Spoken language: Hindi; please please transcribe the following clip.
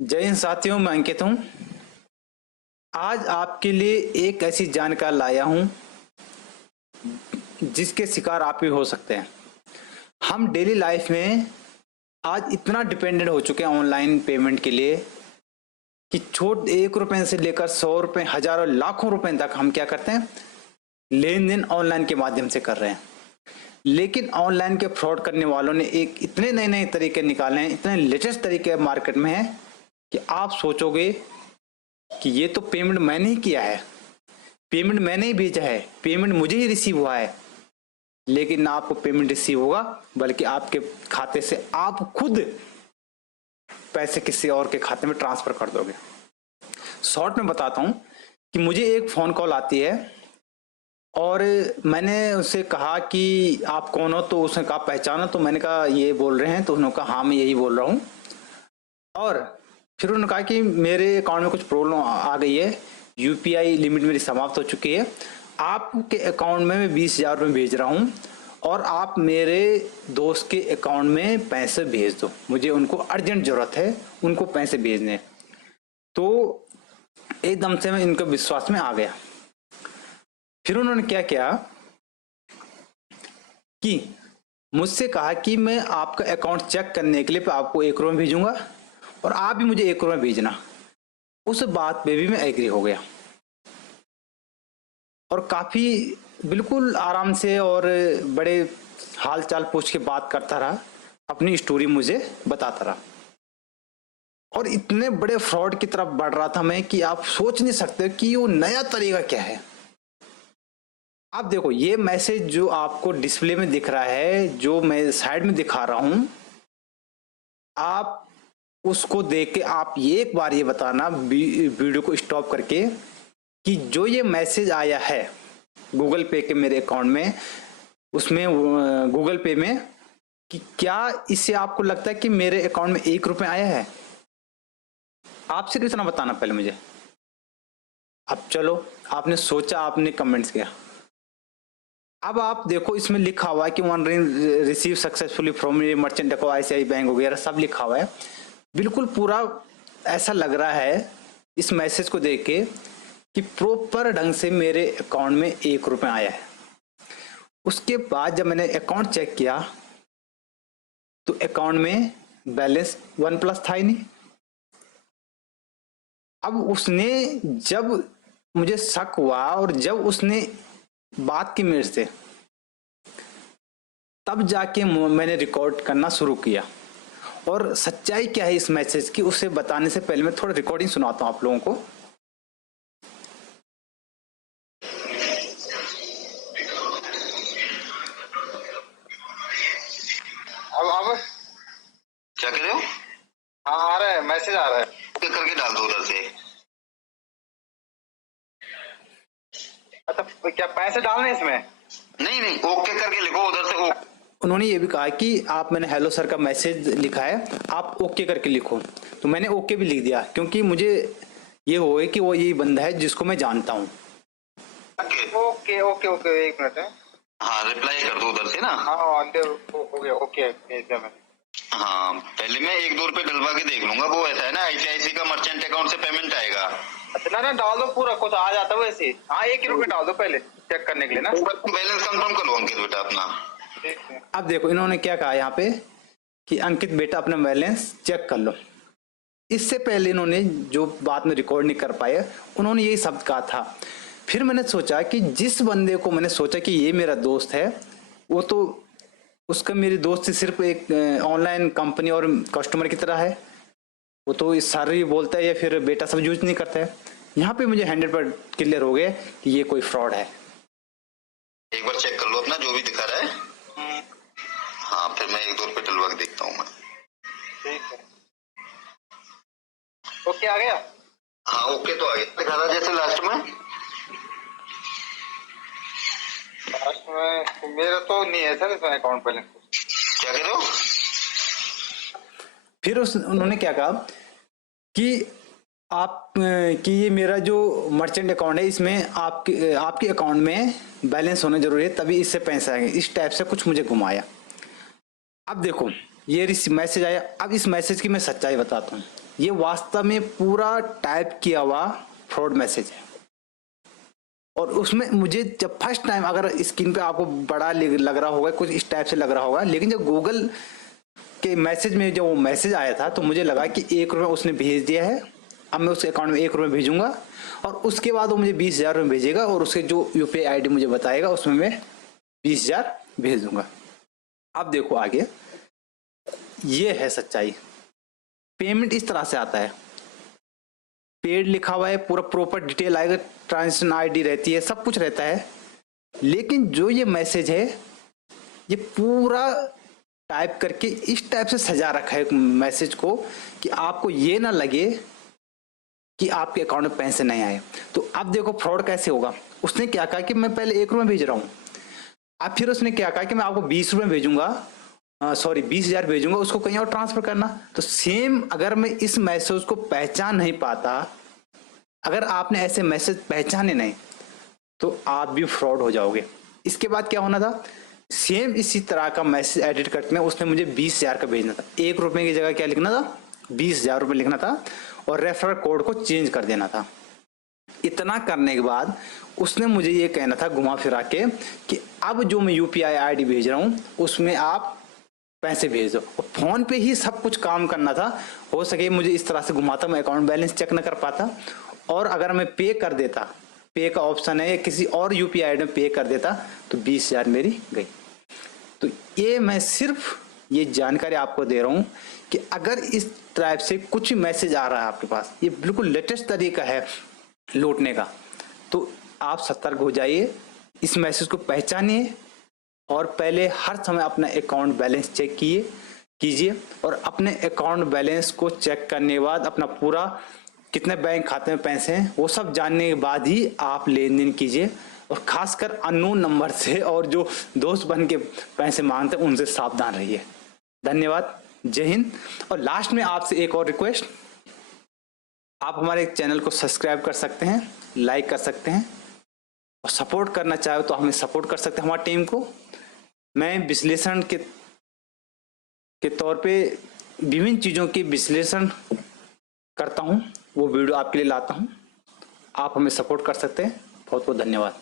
जय हिंद साथियों, मैं अंकित हूँ। आज आपके लिए एक ऐसी जानकारी लाया हूँ जिसके शिकार आप भी हो सकते हैं। हम डेली लाइफ में आज इतना डिपेंडेंट हो चुके हैं ऑनलाइन पेमेंट के लिए कि छोट 1 रुपए से लेकर 100 रुपए, हजारों, लाखों रुपए तक हम क्या करते हैं, लेन देन ऑनलाइन के माध्यम से कर रहे हैं। लेकिन ऑनलाइन के फ्रॉड करने वालों ने एक इतने नए नए तरीके निकाले हैं, इतने लेटेस्ट तरीके मार्केट में हैं कि आप सोचोगे कि ये तो पेमेंट मैंने ही किया है, पेमेंट मैंने ही भेजा है, पेमेंट मुझे ही रिसीव हुआ है। लेकिन ना आपको पेमेंट रिसीव होगा, बल्कि आपके खाते से आप खुद पैसे किसी और के खाते में ट्रांसफर कर दोगे। शॉर्ट में बताता हूं कि मुझे एक फोन कॉल आती है और मैंने उससे कहा कि आप कौन हो, तो उसने कहा पहचानो, तो मैंने कहा ये बोल रहे हैं, तो उन्होंने कहा हाँ मैं यही बोल रहा हूँ। और फिर उन्होंने कहा कि मेरे अकाउंट में कुछ प्रॉब्लम आ गई है, यूपीआई लिमिट मेरी समाप्त हो चुकी है, आपके अकाउंट में मैं 20,000 रुपये भेज रहा हूँ और आप मेरे दोस्त के अकाउंट में पैसे भेज दो, मुझे उनको अर्जेंट जरूरत है, उनको पैसे भेजने। तो एकदम से मैं इनके विश्वास में आ गया। फिर उन्होंने क्या किया कि मुझसे कहा कि मैं आपका अकाउंट चेक करने के लिए आपको 1 रुपये भेजूंगा और आप भी मुझे 1 रुपये भेजना। उस बात पे भी मैं एग्री हो गया और काफी बिल्कुल आराम से और बड़े हाल चाल पूछ के बात करता रहा, अपनी स्टोरी मुझे बताता रहा। और इतने बड़े फ्रॉड की तरफ बढ़ रहा था मैं कि आप सोच नहीं सकते कि वो नया तरीका क्या है। आप देखो, ये मैसेज जो आपको डिस्प्ले में दिख रहा है, जो मैं साइड में दिखा रहा हूं, आप उसको देख के आप ये एक बार ये बताना वीडियो को स्टॉप करके कि जो ये मैसेज आया है गूगल पे के मेरे अकाउंट में, उसमें गूगल पे में, कि क्या इससे आपको लगता है कि मेरे अकाउंट में 1 रुपये आया है? आप सिर्फ इतना बताना पहले मुझे। अब चलो, आपने सोचा, आपने कमेंट्स किया, अब आप देखो इसमें लिखा हुआ है कि one receive successfully from merchant deco ICI bank वगैरह सब लिखा हुआ है। बिल्कुल पूरा ऐसा लग रहा है इस मैसेज को देख के कि प्रॉपर ढंग से मेरे अकाउंट में 1 रुपये आया है। उसके बाद जब मैंने अकाउंट चेक किया तो अकाउंट में बैलेंस 1+ था ही नहीं। अब उसने, जब मुझे शक हुआ और जब उसने बात की मेरे से, तब जाके मैंने रिकॉर्ड करना शुरू किया। और सच्चाई क्या है इस मैसेज की, उसे बताने से पहले मैं थोड़ा रिकॉर्डिंग सुनाता हूं आप लोगों को। अब क्या कह रहे हो? हाँ, आ रहा है, मैसेज आ रहा है। ओके करके डाल दो उधर से। अच्छा, क्या पैसे डालने इसमें? नहीं नहीं, ओके करके लिखो उधर से। उन्होंने ये भी कहा कि आप, मैंने हेलो सर का मैसेज लिखा है, आप ओके करके लिखो। तो मैंने ओके भी लिख दिया, क्योंकि मुझे ये हो कि वो यही बंदा है जिसको मैं जानता हूँ। ओके ओके ओके, एक मिनट है। हाँ, रिप्लाई कर दो उधर से ना। हाँ हो गया, ओके भेज दिया मैंने। हाँ, पहले मैं 1-2 रुपए डलवा के देख लूंगा। वो ऐसा है ना, आईसीआईसी का मर्चेंट अकाउंट से पेमेंट आएगा। अच्छा, ना डाल दो, पूरा कुछ आ जाता है वैसे। हाँ, 1 रुपये डाल दो पहले चेक करने के लिए ना। बैलेंस कंफर्म कर लो अंकित बेटा अपना। अब देखो इन्होंने क्या कहा यहाँ पे कि अंकित बेटा अपना बैलेंस चेक कर लो। इससे पहले इन्होंने जो बात में रिकॉर्ड नहीं कर पाए, उन्होंने यही शब्द कहा था। फिर मैंने सोचा कि जिस बंदे को मैंने सोचा कि ये मेरा दोस्त है, वो तो, उसका मेरी दोस्ती सिर्फ एक ऑनलाइन कंपनी और कस्टमर की तरह है, वो तो इस सारे बोलता है या फिर बेटा सब यूज नहीं करता है। यहाँ पे मुझे 100% क्लियर हो गया कि ये कोई फ्रॉड है। एक बार चेक कर लो अपना जो भी दिखा रहा है। हाँ, फिर मैं 1-2 रुपए डलवा के देखता हूँ मैं। ठीक है, ओके आ गया। हाँ ओके तो आ गया, दिखा रहा जैसे लास्ट में। मेरा तो नहीं है सर इसमें अकाउंट बैलेंस। क्या कह रहे हो? फिर उन्होंने क्या कहा कि आप, कि ये मेरा जो मर्चेंट अकाउंट है, इसमें आपके अकाउंट में बैलेंस होना जरूरी है, तभी इससे पैसे आएंगे। इस टाइप से कुछ मुझे घुमाया। अब देखो ये मैसेज आया। अब इस मैसेज की मैं सच्चाई बताता हूँ। ये वास्तव में पूरा टाइप किया हुआ फ्रॉड मैसेज है। और उसमें मुझे जब फर्स्ट टाइम, अगर स्क्रीन पे आपको बड़ा लग रहा होगा, कुछ इस टाइप से लग रहा होगा, लेकिन जब गूगल के मैसेज में जो मैसेज आया था तो मुझे लगा कि 1 रुपये उसने भेज दिया है, अब मैं उसके अकाउंट में 1 रुपये भेजूंगा और उसके बाद वो मुझे 20,000 रुपये भेजेगा और उसके जो यूपीआई आईडी मुझे बताएगा उसमें मैं 20,000 भेज दूंगा। अब देखो आगे, ये है सच्चाई। पेमेंट इस तरह से आता है, पेड लिखा हुआ है, पूरा प्रॉपर डिटेल आएगा, ट्रांजेक्शन आईडी रहती है, सब कुछ रहता है, लेकिन जो ये मैसेज है ये पूरा टाइप करके इस टाइप से सजा रखा है मैसेज को कि आपको ये ना लगे कि आपके अकाउंट में पैसे नहीं आए। तो अब देखो फ्रॉड कैसे होगा। उसने क्या कहा कि मैं पहले 1 रुपये भेज रहा हूँ, अब फिर उसने क्या कहा कि मैं आपको 20 रुपये भेजूंगा, 20,000 भेजूंगा, उसको कहीं और ट्रांसफर करना। तो सेम अगर मैं इस मैसेज को पहचान नहीं पाता, अगर आपने ऐसे मैसेज पहचाने नहीं तो आप भी फ्रॉड हो जाओगे। इसके बाद क्या होना था, सेम इसी तरह का मैसेज एडिट करके में उसने मुझे 20,000 का भेजना था। 1 रुपये की जगह क्या लिखना था, 20,000 रुपये लिखना था और रेफरल कोड को चेंज कर देना था। इतना करने के बाद उसने मुझे ये कहना था घुमा फिरा के कि अब जो मैं यूपीआई आईडी भेज रहा हूँ उसमें आप पैसे भेज दो, और फोन पे ही सब कुछ काम करना था। हो सके मुझे इस तरह से घुमाता, मैं अकाउंट बैलेंस चेक न कर पाता, और अगर मैं पे कर देता, पे का ऑप्शन है, या किसी और यूपीआई आईडी में पे कर देता तो 20,000 मेरी गई। तो ये मैं सिर्फ ये जानकारी आपको दे रहा हूँ कि अगर इस टाइप से कुछ मैसेज आ रहा है आपके पास, ये बिल्कुल लेटेस्ट तरीका है लूटने का, तो आप सतर्क हो जाइए, इस मैसेज को पहचानिए और पहले हर समय अपना अकाउंट बैलेंस चेक कीजिए और अपने अकाउंट बैलेंस को चेक करने के बाद अपना पूरा कितने बैंक खाते में पैसे हैं वो सब जानने के बाद ही आप लेन देन कीजिए। और खासकर अननोन नंबर से और जो दोस्त बन के पैसे मांगते हैं उनसे सावधान रहिए। धन्यवाद, जय हिंद। और लास्ट में आपसे एक और रिक्वेस्ट, आप हमारे चैनल को सब्सक्राइब कर सकते हैं, लाइक कर सकते हैं, और सपोर्ट करना चाहे तो हमें सपोर्ट कर सकते हैं हमारी टीम को। मैं विश्लेषण के तौर पे विभिन्न चीज़ों की विश्लेषण करता हूं, वो वीडियो आपके लिए लाता हूं। आप हमें सपोर्ट कर सकते हैं। बहुत बहुत धन्यवाद।